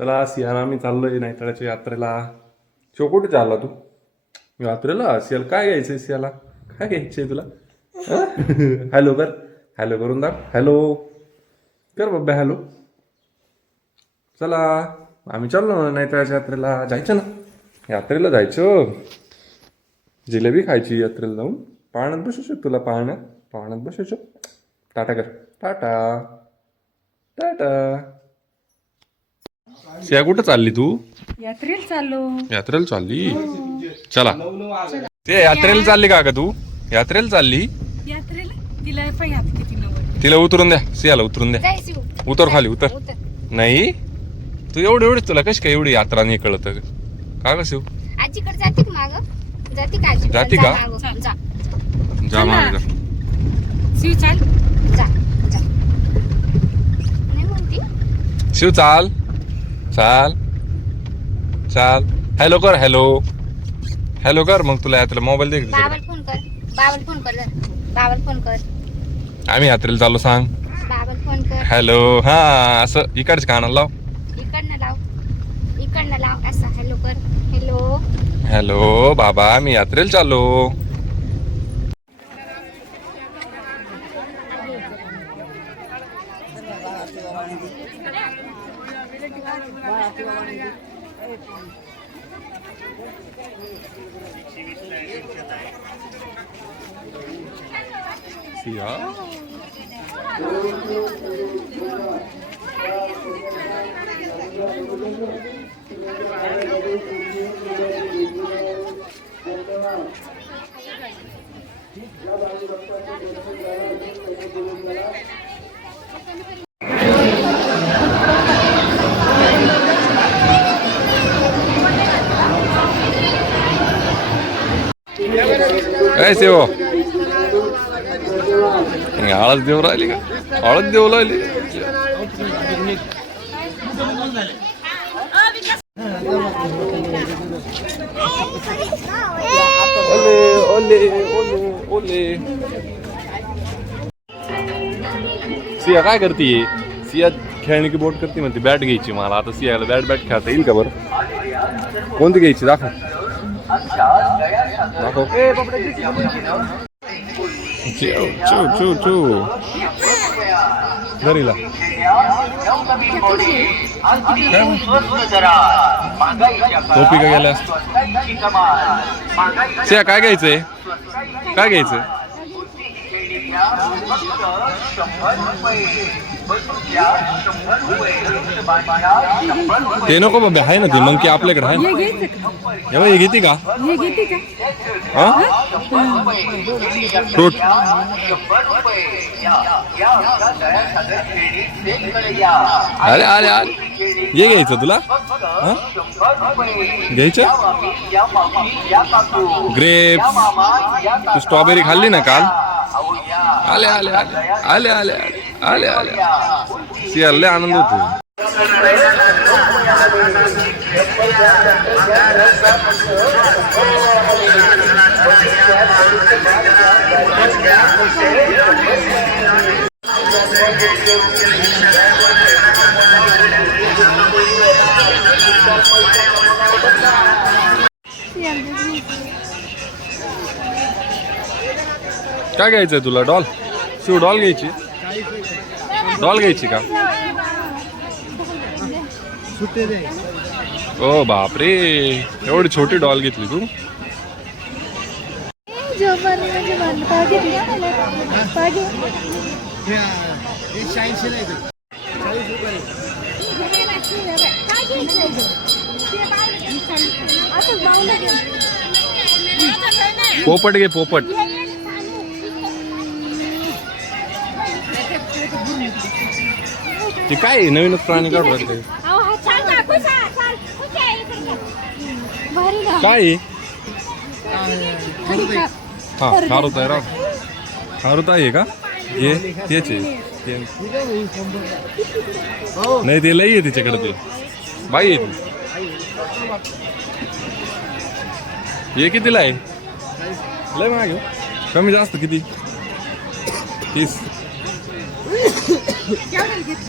चला सियाल आम्ही चाललोय नायताळाच्या यात्रेला. शिव कुठे चालला तू? यात्रेला? सियाला काय घ्यायचंय सियाला? काय घ्यायचंय तुला? हॅलो कर. हॅलो करून दाख. हॅलो कर बाबा हॅलो चला आम्ही चाललो ना नायतळ्याच्या यात्रेला. जायचं ना. यात्रेला जायचं. जिलेबी खायची यात्रेला जाऊन. पाहण्यात बसायचं तुला पाहण्यात पाहण्यात बसायचं टाटा कर. टाटा. टाटा. सिया कुठं चालली तू? यात्रेला चाललो. यात्रेला चालली? चला. ते यात्रेला चालली का ग तू? यात्रेला चालली? यात्रेला? तिला पण यात किती नवड तिला उतरून द्या. सियाला उतरून द्या. जाय शिव. उतर खाली उतर. उतर. नाही? तू एवढी एवढीच तुला कशी काय एवढी यात्रा नाही कळत का ग शिव? आजीकडे जाते का माग? जाते का आजी जाते का? जा माग. जा. शिव चाल. जा जा. नाही म्हणते. शिव चाल. चाल. चाल. हॅलो कर हॅलो हॅलो कर मग तुला यात्रेला मोबाईल दे बाबाला फोन कर. बाबाला फोन कर. बाबाला फोन कर. आम्ही यात्रेला चाललो सांग. बाबाला फोन कर. हॅलो हा असं इकडचे कानाला लाव. इकडनं लाव. इकडनं लाव. असं हॅलो कर. हॅलो हॅलो बाबा मी यात्रेला चाललो. See ya. काय सेव हळद देऊ राहिली का हळद देऊ राहिली ओले ओले ओले ओले सिया काय करते सिया खेळणी की बोट करते म्हणते बॅट घ्यायची मला आता सियाला बॅट बॅट खेळता येईल का बरं कोणती घ्यायची दाखव घरीला टोपी का गेल्या काय घ्यायचंय? काय ते नको बाबा आहे ना ती मग की आपल्याकडे आहे ना? घ्यायचं का? घेते का? हे? फ्रूट अरे अरे अरे. ये घ्यायचं तुला? घ्यायचं? ग्रेप्स स्ट्रॉबेरी खाल्ली ना काल? علي علي علي علي علي علي علي سيال لي عن النوتي काय घ्यायचं आहे तुला? डॉल? शिव डॉल घ्यायची. डॉल घ्यायची का? ओ बापरे एवढी छोटी डॉल घेतली तू. पोपट घे पोपट. ते काय आहे? नवीनच प्राणी काढू लागले काय आहे? हा खारुत आहे राव. खारुत आहे का? हे तेच आहे. ते- नाही ते लई आहे तिच्याकडे ते. बाई आहे ती. हे कितीला आहे? लय मागे कमी जास्त किती? तीस.